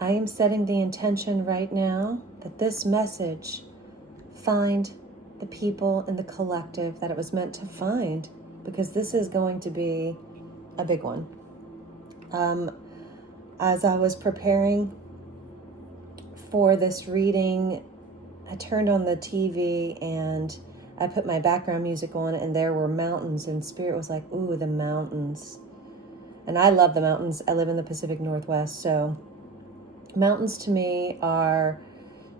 I am setting the intention right now that this message find the people in the collective that it was meant to find, because this is going to be a big one. As I was preparing for this reading, I turned on the TV and I put my background music on, and there were mountains, and Spirit was like, ooh, the mountains. And I love the mountains. I live in the Pacific Northwest, so mountains to me are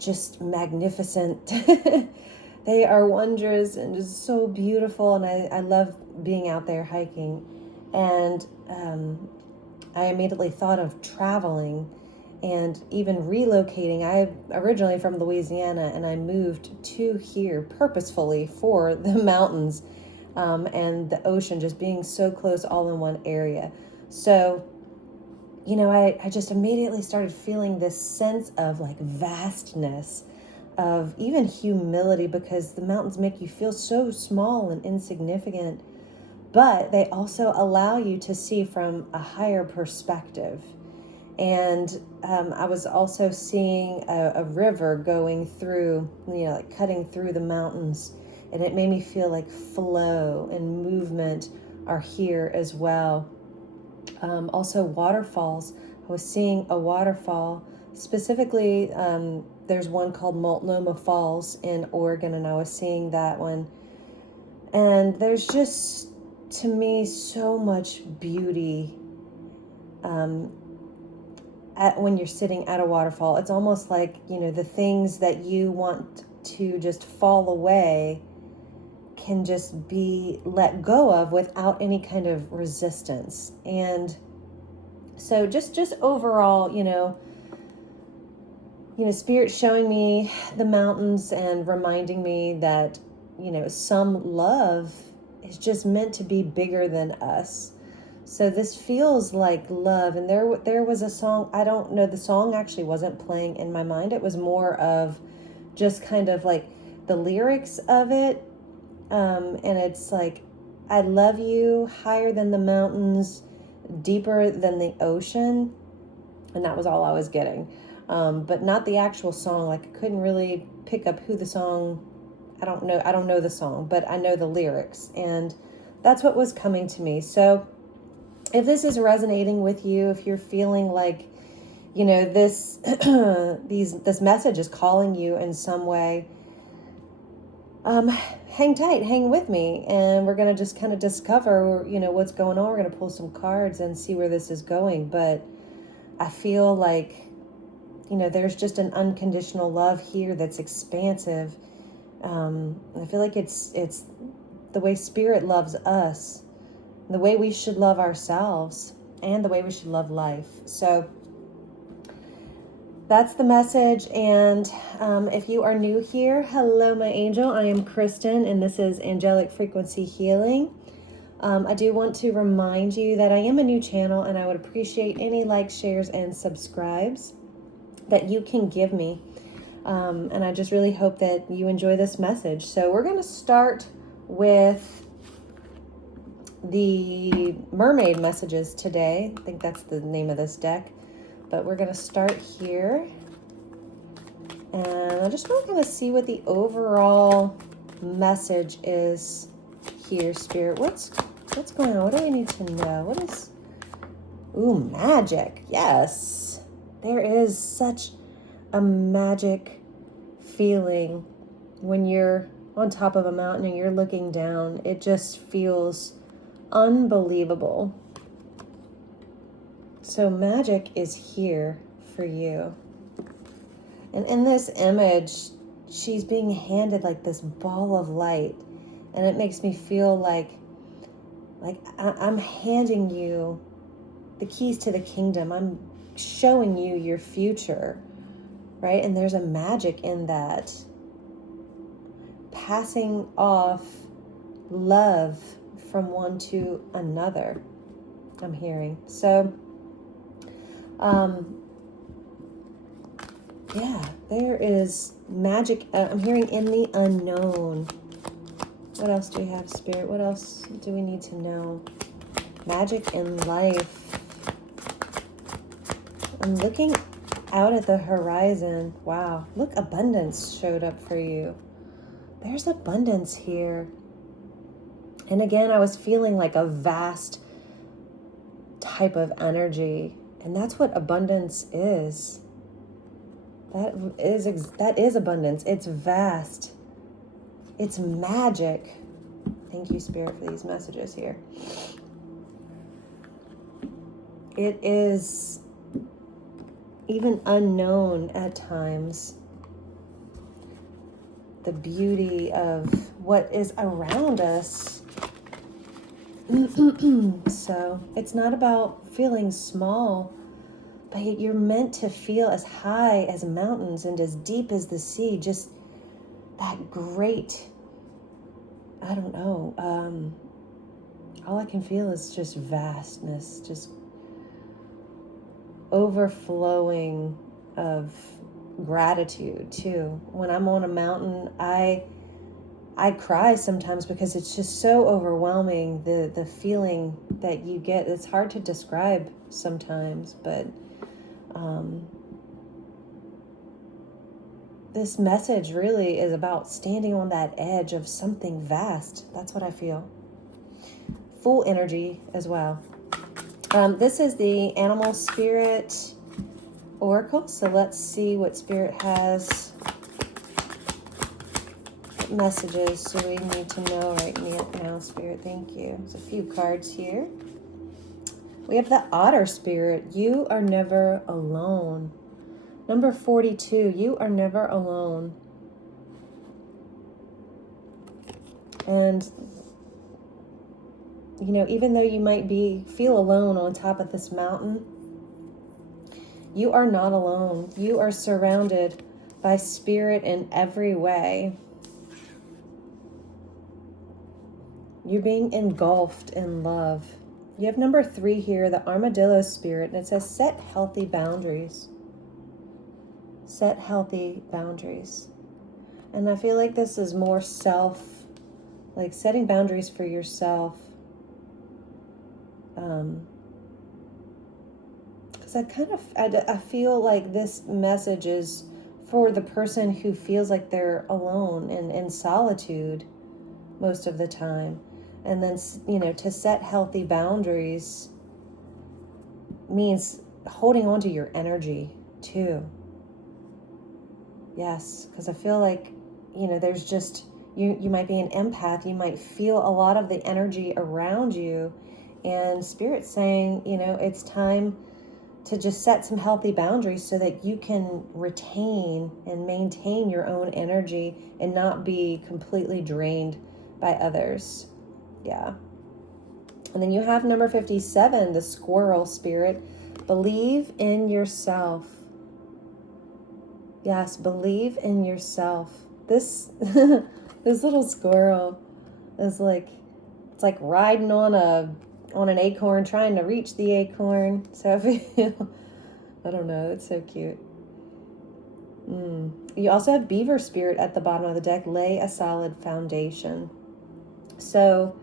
just magnificent. They are wondrous and just so beautiful, and I love being out there hiking. And I immediately thought of traveling and even relocating. I'm originally from Louisiana, and I moved to here purposefully for the mountains and the ocean just being so close all in one area. So, you know, I just immediately started feeling this sense of like vastness, of even humility, because the mountains make you feel so small and insignificant, but they also allow you to see from a higher perspective. And I was also seeing a river going through, you know, like cutting through the mountains, and it made me feel like flow and movement are here as well. Also waterfalls. I was seeing a waterfall, specifically there's one called Multnomah Falls in Oregon, and I was seeing that one. And there's just, to me, so much beauty when you're sitting at a waterfall. It's almost like, you know, the things that you want to just fall away can just be let go of without any kind of resistance. And so just overall, you know, Spirit showing me the mountains and reminding me that, you know, some love is just meant to be bigger than us. So this feels like love. And there was a song, I don't know, the song actually wasn't playing in my mind. It was more of just kind of like the lyrics of it. And it's like, I love you higher than the mountains, deeper than the ocean. And that was all I was getting. But not the actual song. Like, I couldn't really pick up who the song, I don't know the song, but I know the lyrics. And that's what was coming to me. So if this is resonating with you, if you're feeling like, you know, this this message is calling you in some way, hang tight, hang with me, and we're going to just kind of discover, you know, what's going on. We're going to pull some cards and see where this is going. But I feel like, you know, there's just an unconditional love here that's expansive. I feel like it's the way Spirit loves us, the way we should love ourselves, and the way we should love life. So that's the message. And if you are new here, hello, my angel. I am Kristen, and this is Angelic Frequency Healing. I do want to remind you that I am a new channel, and I would appreciate any likes, shares, and subscribes that you can give me. And I just really hope that you enjoy this message. So we're going to start with the mermaid messages today. I think that's the name of this deck. But we're going to start here. And I just want to kind of see what the overall message is here, Spirit. What's going on? What do I need to know? What is... Ooh, magic. Yes. There is such a magic feeling when you're on top of a mountain and you're looking down. It just feels unbelievable. So magic is here for you. And in this image, she's being handed like this ball of light. And it makes me feel like I'm handing you the keys to the kingdom. I'm showing you your future, right? And there's a magic in that. Passing off love from one to another, I'm hearing. So, yeah, there is magic. I'm hearing in the unknown. What else do we have, Spirit? What else do we need to know? Magic in life. I'm looking out at the horizon. Wow, look, abundance showed up for you. There's abundance here. And again, I was feeling like a vast type of energy. And that's what abundance is. That is abundance. It's vast. It's magic. Thank you, Spirit, for these messages here. It is even unknown at times. The beauty of what is around us. So it's not about feeling small, but you're meant to feel as high as mountains and as deep as the sea. Just that great, I don't know, all I can feel is just vastness, just overflowing of gratitude too. When I'm on a mountain, I cry sometimes because it's just so overwhelming, the feeling that you get. It's hard to describe sometimes, but this message really is about standing on that edge of something vast. That's what I feel. Full energy as well. This is the Animal Spirit Oracle, so let's see what Spirit has. What messages do we need to know right now, Spirit? Thank you. There's a few cards here. We have the Otter Spirit. You are never alone. Number 42, you are never alone. And, you know, even though you might feel alone on top of this mountain, you are not alone. You are surrounded by Spirit in every way. You're being engulfed in love. You have number 3 here, the Armadillo Spirit, and it says set healthy boundaries. Set healthy boundaries. And I feel like this is more like setting boundaries for yourself. Because I feel like this message is for the person who feels like they're alone and in solitude most of the time. And then, you know, to set healthy boundaries means holding on to your energy too. Yes, because I feel like, you know, there's just, you might be an empath. You might feel a lot of the energy around you. And Spirit's saying, you know, it's time to just set some healthy boundaries so that you can retain and maintain your own energy and not be completely drained by others. Yeah. And then you have number 57, the Squirrel Spirit. Believe in yourself. Yes, believe in yourself. This this little squirrel is like, it's like riding on an acorn, trying to reach the acorn. So I feel, I don't know, it's so cute. You also have Beaver Spirit at the bottom of the deck. Lay a solid foundation. So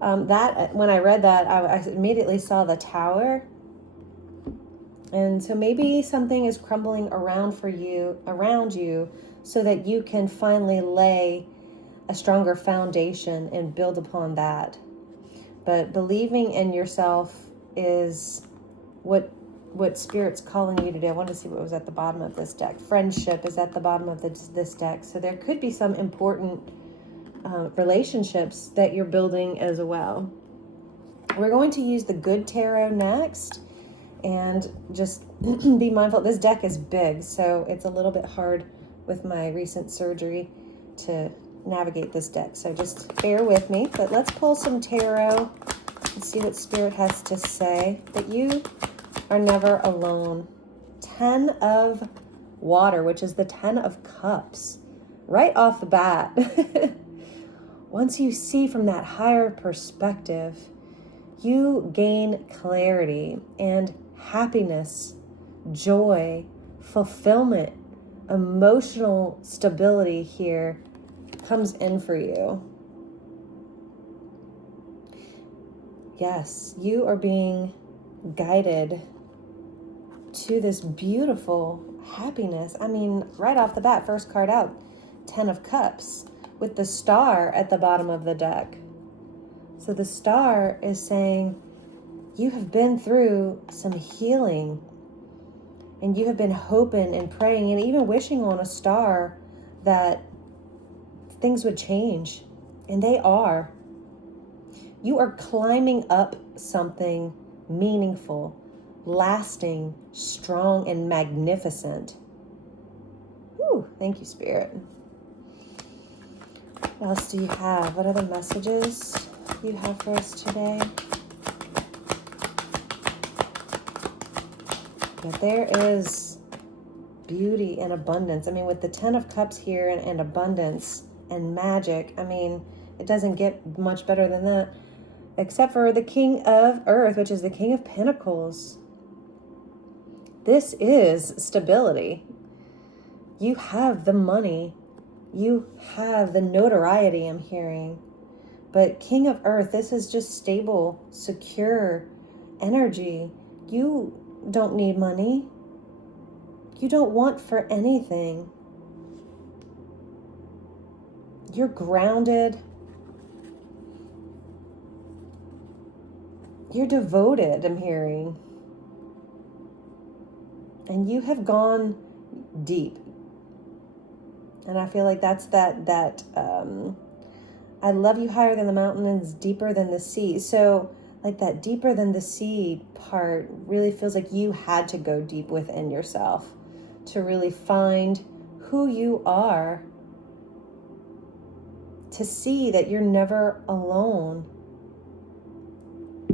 that, when I read that, I immediately saw the Tower. And so maybe something is crumbling around you so that you can finally lay a stronger foundation and build upon that. But believing in yourself is what Spirit's calling you to do. I want to see what was at the bottom of this deck. Friendship is at the bottom of this deck. So there could be some important relationships that you're building as well. We're going to use the Good Tarot next. And just be mindful, this deck is big, so it's a little bit hard with my recent surgery to navigate this deck. So just bear with me, but let's pull some tarot and see what Spirit has to say. That you are never alone. 10 of Water, which is the 10 of Cups. Right off the bat. Once you see from that higher perspective, you gain clarity and happiness, joy, fulfillment, emotional stability here comes in for you. Yes, you are being guided to this beautiful happiness. I mean, right off the bat, first card out, 10 of Cups with the star at the bottom of the deck. So the star is saying you have been through some healing, and you have been hoping and praying and even wishing on a star that things would change, and they are. You are climbing up something meaningful, lasting, strong, and magnificent. Whew, thank you, Spirit. What else do you have? What other messages do you have for us today? But there is beauty and abundance. I mean, with the 10 of Cups here and abundance and magic, I mean, it doesn't get much better than that. Except for the King of Earth, which is the King of Pentacles. This is stability. You have the money. You have the notoriety, I'm hearing. But King of Earth, this is just stable, secure energy. You don't need money. You don't want for anything. You're grounded. You're devoted, I'm hearing. And you have gone deep. And I feel like that's that I love you higher than the mountains, deeper than the sea. So like that deeper than the sea part really feels like you had to go deep within yourself to really find who you are, to see that you're never alone.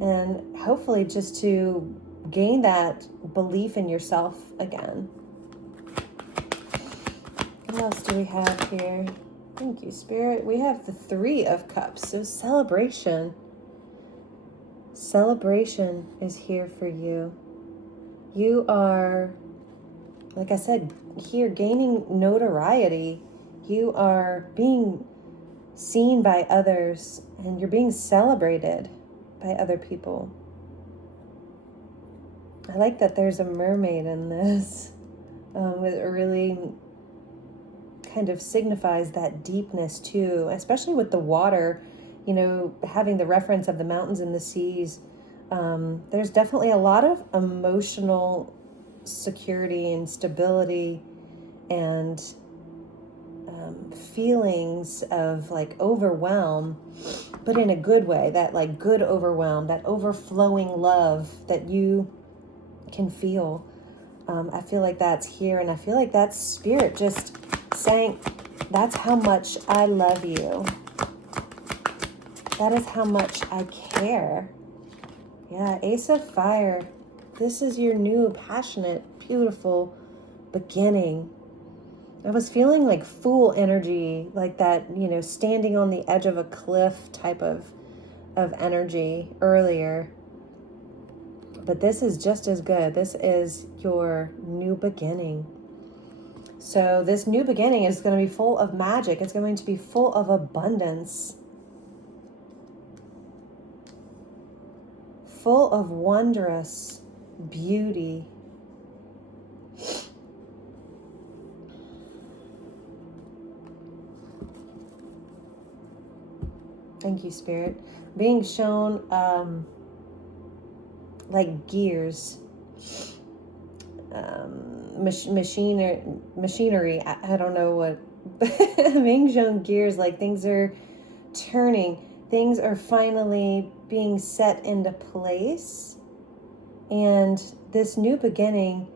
And hopefully just to gain that belief in yourself again. What else do we have here? Thank you, Spirit. We have the 3 of Cups. So celebration. Celebration is here for you. You are, like I said, here gaining notoriety. You are being seen by others, and you're being celebrated by other people. I like that there's a mermaid in this. It really kind of signifies that deepness too, especially with the water, you know, having the reference of the mountains and the seas. There's definitely a lot of emotional security and stability and feelings of like overwhelm, but in a good way, that like good overwhelm, that overflowing love that you can feel. I feel like that's here, and I feel like that's Spirit just saying, that's how much I love you. That is how much I care. Yeah, Ace of Fire. This is your new, passionate, beautiful beginning. I was feeling like Fool energy, like that, you know, standing on the edge of a cliff type of energy earlier. But this is just as good. This is your new beginning. So this new beginning is going to be full of magic. It's going to be full of abundance. Full of wondrous beauty. Thank you, Spirit. Being shown like gears, machinery. I don't know what. Being shown gears, like things are turning. Things are finally being set into place. And this new beginning,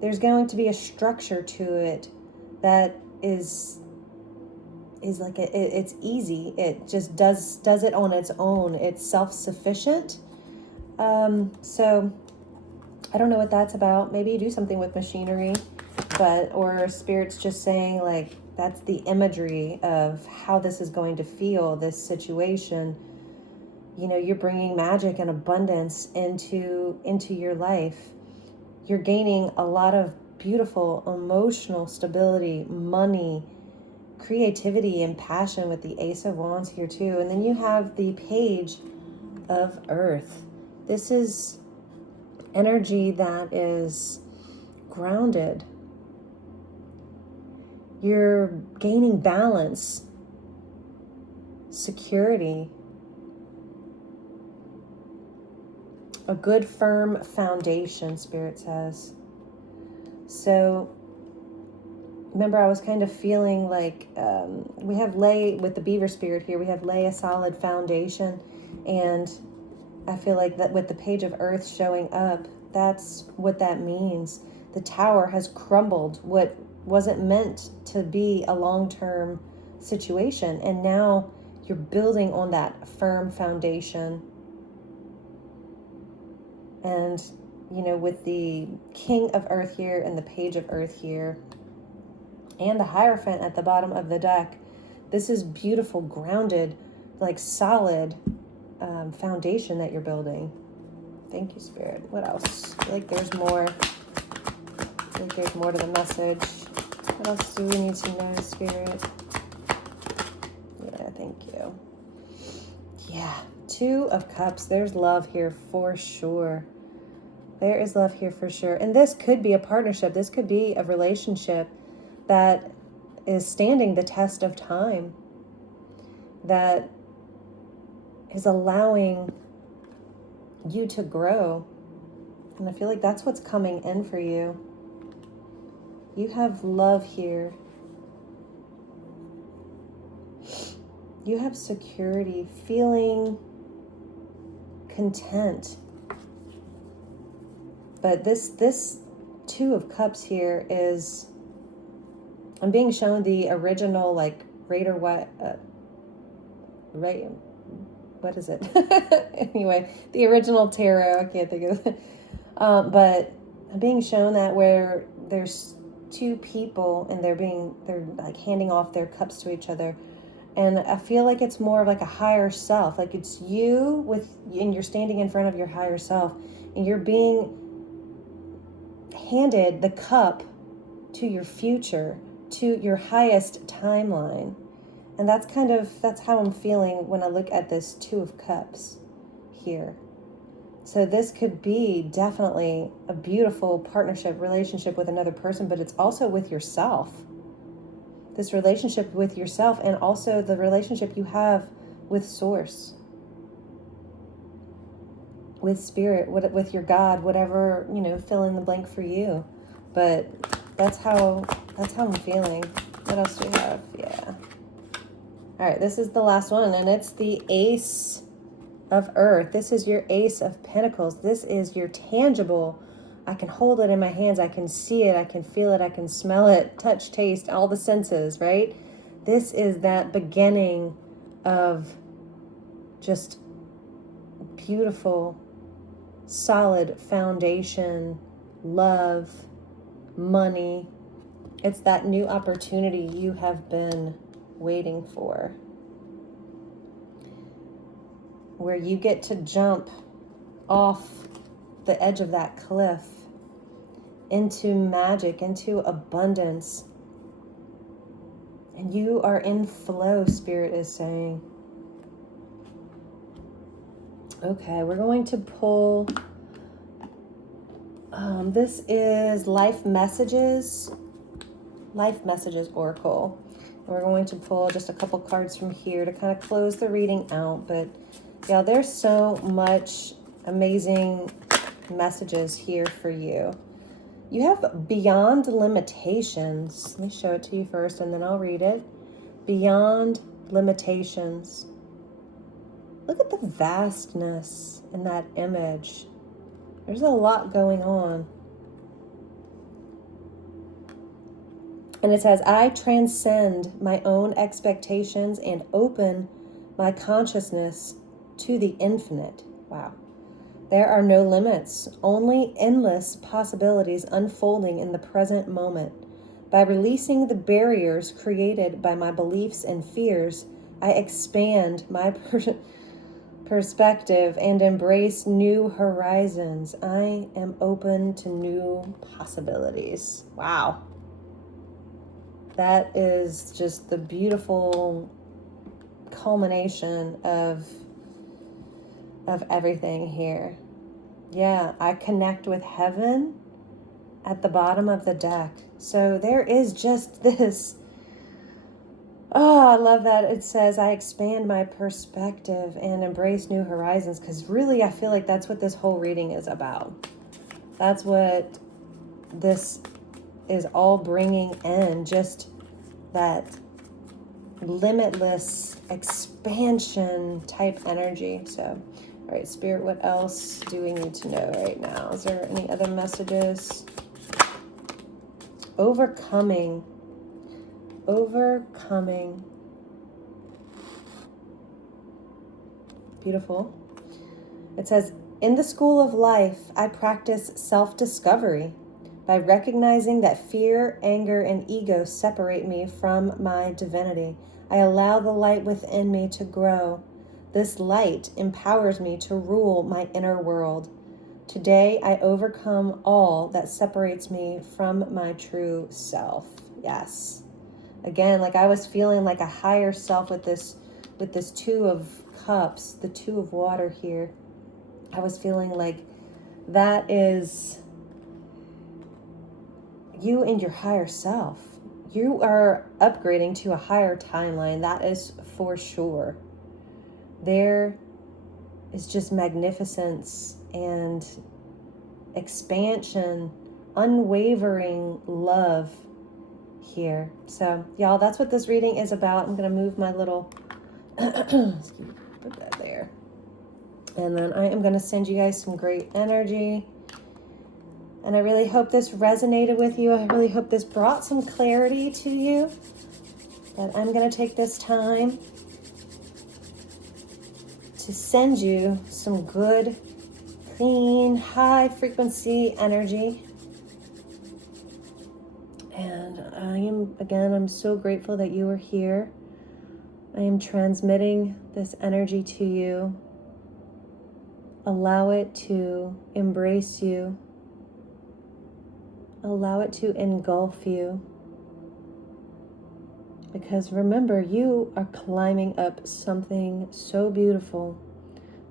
there's going to be a structure to it that is like it's easy. It just does it on its own. It's self-sufficient. So I don't know what that's about. Maybe you do something with machinery, or Spirit's just saying like that's the imagery of how this is going to feel, this situation. You know, you're bringing magic and abundance into your life. You're gaining a lot of beautiful emotional stability, money, creativity, and passion with the Ace of Wands here too. And then you have the Page of Earth. This is energy that is grounded. You're gaining balance, security, a good firm foundation, Spirit says. So remember, I was kind of feeling like we have lay with the beaver spirit here. We have lay a solid foundation. And I feel like that with the page of earth showing up, that's what that means. The tower has crumbled, what wasn't meant to be a long-term situation. And now you're building on that firm foundation. And, you know, with the king of earth here and the page of earth here, and the Hierophant at the bottom of the deck, this is beautiful, grounded, like solid foundation that you're building. Thank you, Spirit. What else? I feel like there's more. I feel like there's more to the message. What else do we need to know, Spirit? Yeah, thank you. Yeah, Two of Cups. There's love here for sure. There is love here for sure. And this could be a partnership. This could be a relationship that is standing the test of time, that is allowing you to grow. And I feel like that's what's coming in for you. You have love here. You have security, feeling content. But this Two of Cups here is, I'm being shown the original, like, Raider what, right? What is it? Anyway, the original tarot. I can't think of it. But I'm being shown that where there's two people and they're like handing off their cups to each other. And I feel like it's more of like a higher self. Like it's you and you're standing in front of your higher self and you're being handed the cup to your future, to your highest timeline. And that's how I'm feeling when I look at this Two of Cups here. So this could be definitely a beautiful partnership, relationship with another person, but it's also with yourself. This relationship with yourself, and also the relationship you have with Source, with Spirit, with your God, whatever, fill in the blank for you. But that's how I'm feeling. What else do we have? Yeah. All right, this is the last one, and it's the Ace of Earth. This is your Ace of Pentacles. This is your tangible. I can hold it in my hands. I can see it. I can feel it. I can smell it, touch, taste, all the senses, right? This is that beginning of just beautiful, solid foundation, love, money. It's that new opportunity you have been waiting for, where you get to jump off the edge of that cliff into magic, into abundance. And you are in flow, Spirit is saying. Okay, we're going to pull, this is Life Messages Oracle. And we're going to pull just a couple cards from here to kind of close the reading out. But yeah, there's so much amazing messages here for you. You have beyond limitations. Let me show it to you first and then I'll read it. Beyond limitations. Look at the vastness in that image. There's a lot going on. And it says, I transcend my own expectations and open my consciousness to the infinite. Wow. There are no limits, only endless possibilities unfolding in the present moment. By releasing the barriers created by my beliefs and fears, I expand my perspective and embrace new horizons. I am open to new possibilities. Wow. That is just the beautiful culmination of everything here. Yeah, I connect with heaven at the bottom of the deck. So there is just this. Oh, I love that it says, I expand my perspective and embrace new horizons, because really I feel like that's what this whole reading is about. That's what this is all bringing in, just that limitless expansion type energy. So, all right, Spirit, what else do we need to know right now? Is there any other messages? Overcoming. Beautiful. It says, in the school of life, I practice self-discovery by recognizing that fear, anger, and ego separate me from my divinity. I allow the light within me to grow. This light empowers me to rule my inner world. Today, I overcome all that separates me from my true self. Yes. Again, like I was feeling like a higher self with this Two of Cups, the Two of Water here. I was feeling like that is you and your higher self. You are upgrading to a higher timeline. That is for sure. There is just magnificence and expansion, unwavering love here. So, y'all, that's what this reading is about. I'm going to move my little, excuse me, put that there. And then I am going to send you guys some great energy. And I really hope this resonated with you. I really hope this brought some clarity to you. But I'm going to take this time to send you some good, clean, high frequency energy. And I'm so grateful that you are here. I am transmitting this energy to you. Allow it to embrace you. Allow it to engulf you. Because remember, you are climbing up something so beautiful,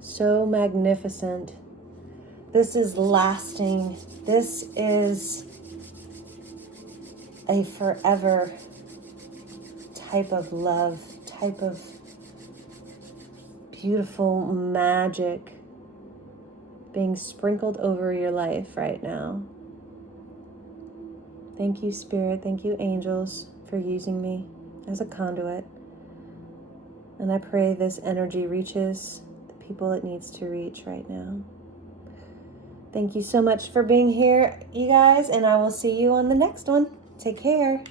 so magnificent. This is lasting. This is a forever type of love, type of beautiful magic being sprinkled over your life right now. Thank you, Spirit. Thank you, angels, for using me as a conduit. And I pray this energy reaches the people it needs to reach right now. Thank you so much for being here, you guys, and I will see you on the next one. Take care.